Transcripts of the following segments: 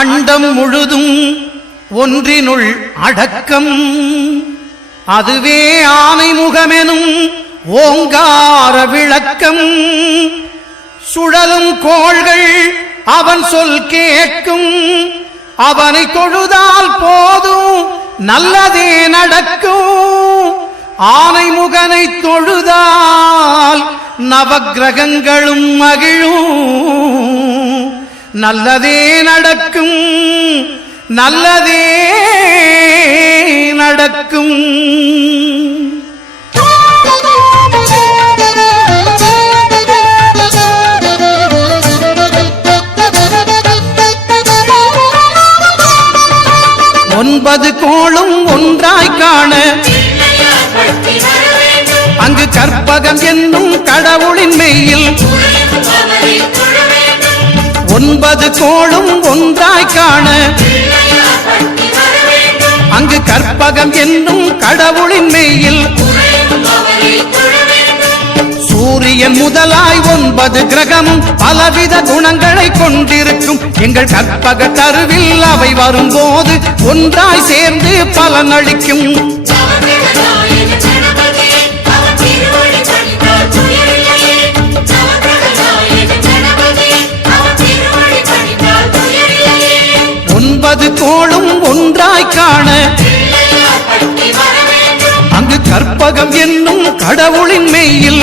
அண்டம் முழுதும் ஒன்றினுள் அடக்கம். அதுவே ஆனைமுகமெனும் ஓங்கார விளக்கம். சுழலும் கோள்கள் அவன் சொல் கேட்கும். அவனை தொழுதால் போதும் நல்லதே நடக்கும். ஆனைமுகனை தொழுதால் நவக்கிரகங்களும் மகிழும். நல்லதே நடக்கும், நல்லதே நடக்கும். ஒன்பது கோளும் ஒன்றாய் காண அங்கு கற்பகம் என்னும் கடவுளின் மெய்யில். ஒன்பது கோளும் ஒன்றாய் காண அங்கு கற்பகம் என்னும் கடவுளின் மெய்யில். சூரியன் முதலாய் 9 கிரகமும் பலவித குணங்களை கொண்டிருக்கும். எங்கள் கற்பக தருவில் அவை வரும்போது ஒன்றாய் சேர்ந்து பலனளிக்கும். ஒன்பது கோளும் ஒன்றாய் காண அங்கு கற்பகம் என்னும் கடவுளின் மெய்யில்.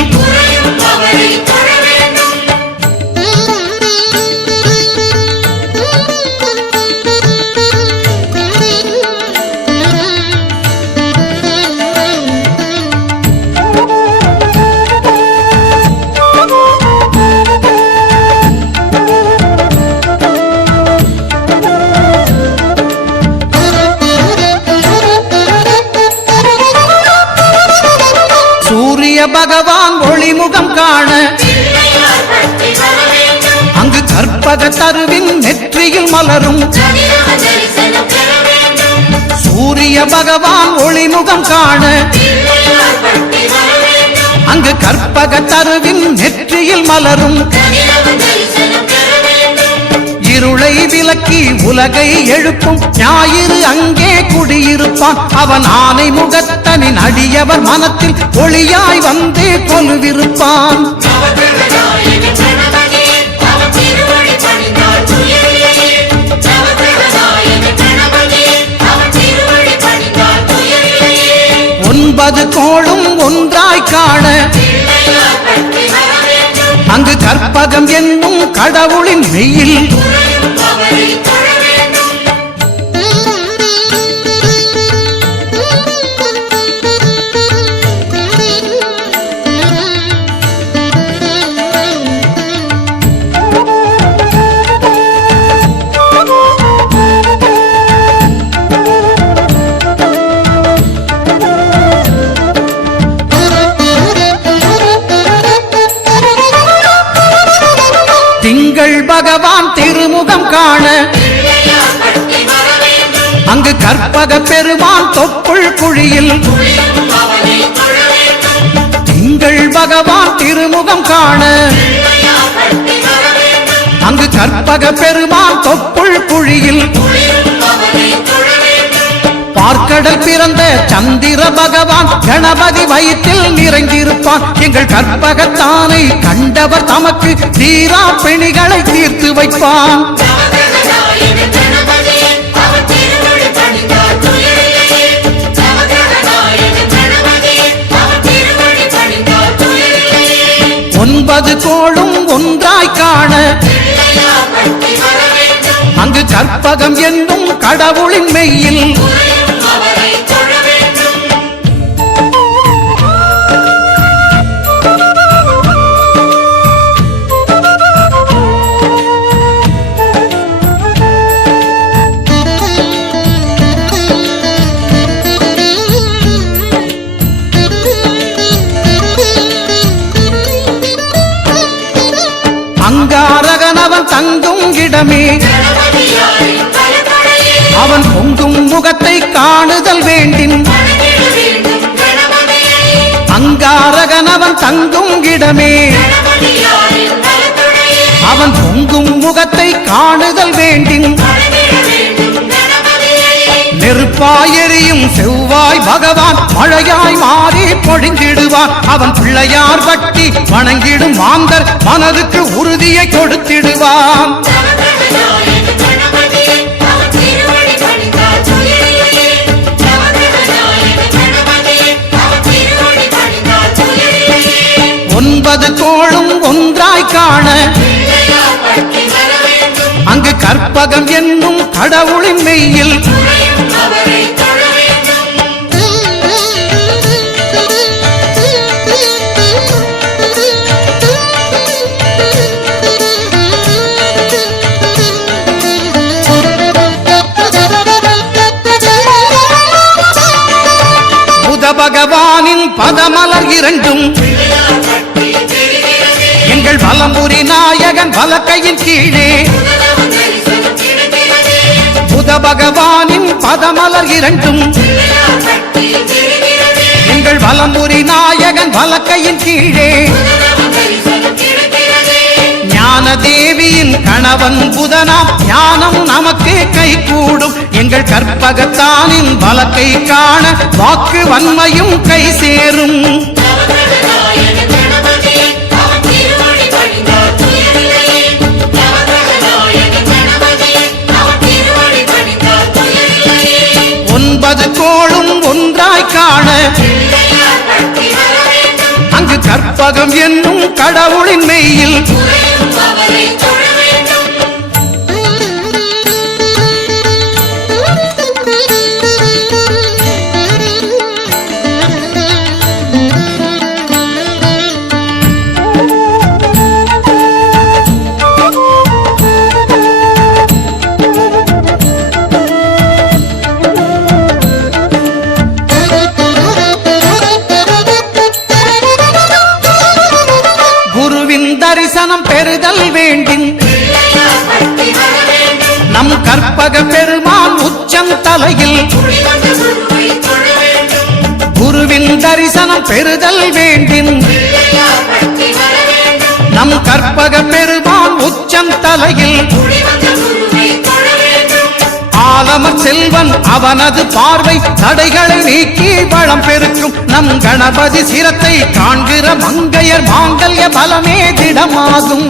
பகவான் ஒளிமுகம் காண அங்கு கற்பக தருவின் நெற்றியில் மலரும். சூரிய பகவான் ஒளிமுகம் காண அங்கு கற்பக தருவின் நெற்றியில் மலரும். இருளை விலக்கி உலகை எழுப்பும் ஞாயிறு அங்கே குடியிருப்பான். அவன் ஆனை முகத்தனின் அடியவர் மனத்தில் ஒளியாய் வந்து கொலுவிருப்பான். ஒன்பது கோளும் ஒன்றாய் காண அங்கு கற்பகம் என்னும் கடவுளின் மெய்யில். திங்கள் பகவான் திருமுகம் காண அங்கு கற்பக பெருமான் தொப்புள் குழியில். திங்கள் பகவான் திருமுகம் காண அங்கு கற்பக பெருமான் தொப்புள் குழியில். பார்க்கடல் பிறந்த சந்திர பகவான் கணபதி வயிற்றில் நிறைந்திருப்பான். எங்கள் கற்பகத்தானை கண்டவர் தமக்கு தீரா பிணிகளை தீர்த்து வைப்பான். ஒன்பது கோளும் ஒன்றாய் காண அங்கு கற்பகம் என்னும் கடவுளின் மெய்யில். அங்காரகனவன் தங்கும் இடமே அவன் பொங்கும் முகத்தை காணுதல் வேண்டின். அங்காரகனவன் தங்கும் இடமே அவன் பொங்கும் முகத்தை காணுதல் வேண்டின். நெருப்பாய் எரியும் செவ்வாய் பகவான் மழையாய் மாறி பொழிந்திடுவான். அவன் பிள்ளையார் பட்டி வணங்கிடும் மாந்தர் மனதுக்கு உறுதியை கொடுத்திடுவான். ஒன்பது கோளும் ஒன்றாய் காண அங்கு கற்பகம் என்னும் கடவுளின் மெய்யில் புத பகவானின் பதமலர் இரண்டும் எங்கள் வலம்புரி நாயகன் வலக்கையின் கீழே புத பகவானின் பதமலர் இரண்டும் எங்கள் வலம்புரி நாயகன் வலக்கையின் கீழே ஞான தேவியின் கணவன் புதனாம் ஞானம் நமக்கு கைகூடும். எங்கள் கற்பகத்தானின் வலக்கை காண வாக்கு வன்மையும் கை சேரும். ஒன்பது கோளும் ஒன்றாய் காண அங்கு கற்பகம் என்னும் கடவுளின் மெய்யில் தரிசனம் பெறுதல் வேண்டின் நம் கற்பக பெருமான் உச்சம் தலையில் குருவின் தரிசனம் பெறுதல் வேண்டின் நம் கற்பக பெருமான் உச்சம் தலையில் ஆலமர் செல்வன் அவனது பார்வை தடைகளை நீக்கி வளம் பெருக்கும். நம் கணபதி சிரத்தை காண்கிற மங்கையர் மாங்கல்ய பலமே திடமாகும்.